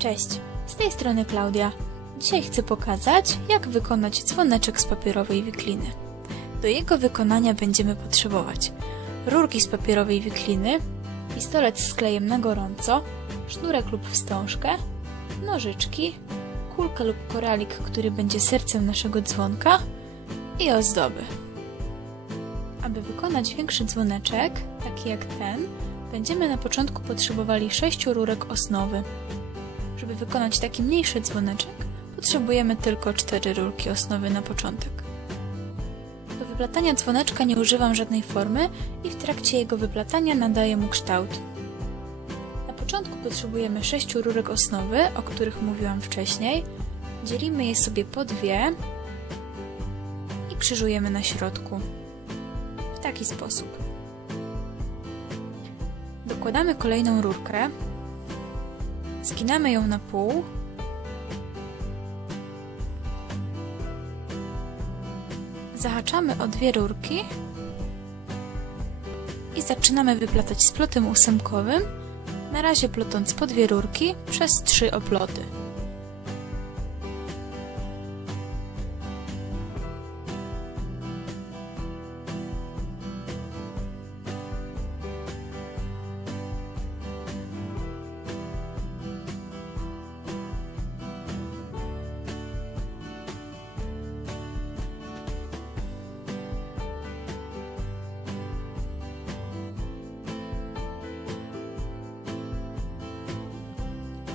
Cześć, z tej strony Klaudia. Dzisiaj chcę pokazać, jak wykonać dzwoneczek z papierowej wikliny. Do jego wykonania będziemy potrzebować rurki z papierowej wikliny, pistolet z klejem na gorąco, sznurek lub wstążkę, nożyczki, kulkę lub koralik, który będzie sercem naszego dzwonka i ozdoby. Aby wykonać większy dzwoneczek, taki jak ten, będziemy na początku potrzebowali 6 rurek osnowy. Żeby wykonać taki mniejszy dzwoneczek, potrzebujemy tylko 4 rurki osnowy na początek. Do wyplatania dzwoneczka nie używam żadnej formy i w trakcie jego wyplatania nadaję mu kształt. Na początku potrzebujemy 6 rurek osnowy, o których mówiłam wcześniej. Dzielimy je sobie po dwie i krzyżujemy na środku. W taki sposób. Dokładamy kolejną rurkę, zginamy ją na pół. Zahaczamy o dwie rurki. I zaczynamy wyplatać splotem ósemkowym, na razie plotąc po dwie rurki przez trzy oploty.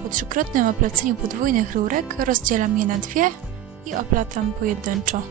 Po trzykrotnym opleceniu podwójnych rurek rozdzielam je na dwie i oplatam pojedynczo.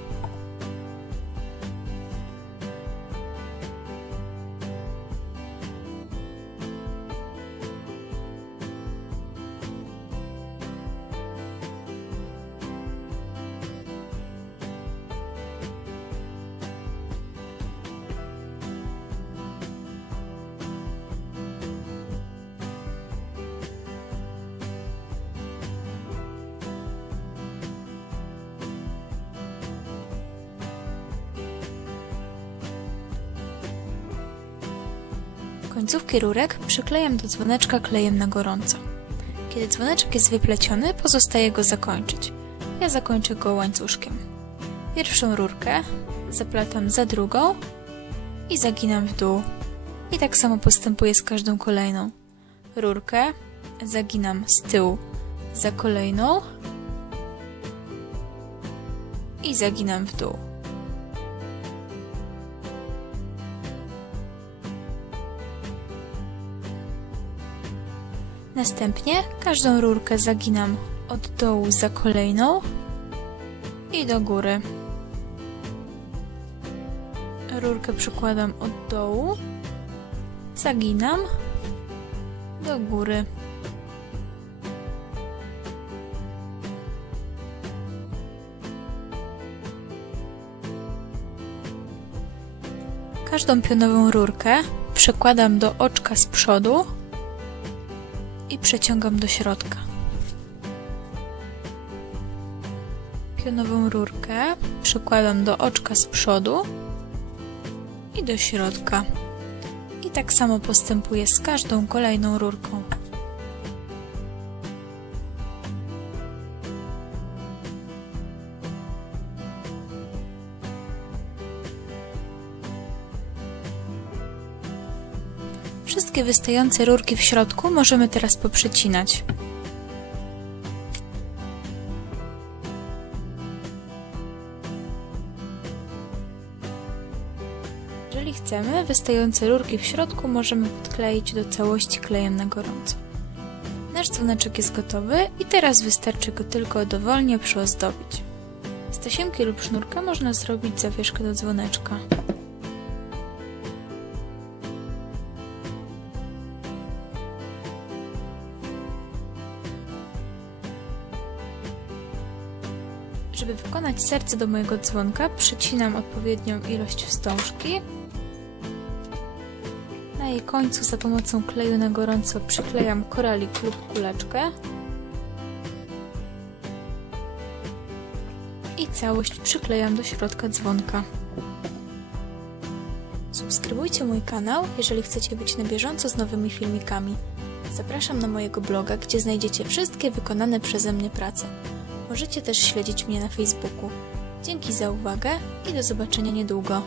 Końcówki rurek przyklejam do dzwoneczka klejem na gorąco. Kiedy dzwoneczek jest wypleciony, pozostaje go zakończyć. Ja zakończę go łańcuszkiem. Pierwszą rurkę zaplatam za drugą i zaginam w dół. I tak samo postępuję z każdą kolejną. Rurkę zaginam z tyłu za kolejną i zaginam w dół. Następnie każdą rurkę zaginam od dołu za kolejną i do góry. Rurkę przykładam od dołu, zaginam do góry. Każdą pionową rurkę przekładam do oczka z przodu i przeciągam do środka. Pionową rurkę przykładam do oczka z przodu i do środka. I tak samo postępuję z każdą kolejną rurką. Wszystkie wystające rurki w środku możemy teraz poprzecinać. Jeżeli chcemy, wystające rurki w środku możemy podkleić do całości klejem na gorąco. Nasz dzwoneczek jest gotowy i teraz wystarczy go tylko dowolnie przyozdobić. Z tasiemki lub sznurka można zrobić zawieszkę do dzwoneczka. Żeby wykonać serce do mojego dzwonka, przycinam odpowiednią ilość wstążki. Na jej końcu za pomocą kleju na gorąco przyklejam koralik lub kuleczkę. I całość przyklejam do środka dzwonka. Subskrybujcie mój kanał, jeżeli chcecie być na bieżąco z nowymi filmikami. Zapraszam na mojego bloga, gdzie znajdziecie wszystkie wykonane przeze mnie prace. Możecie też śledzić mnie na Facebooku. Dzięki za uwagę i do zobaczenia niedługo.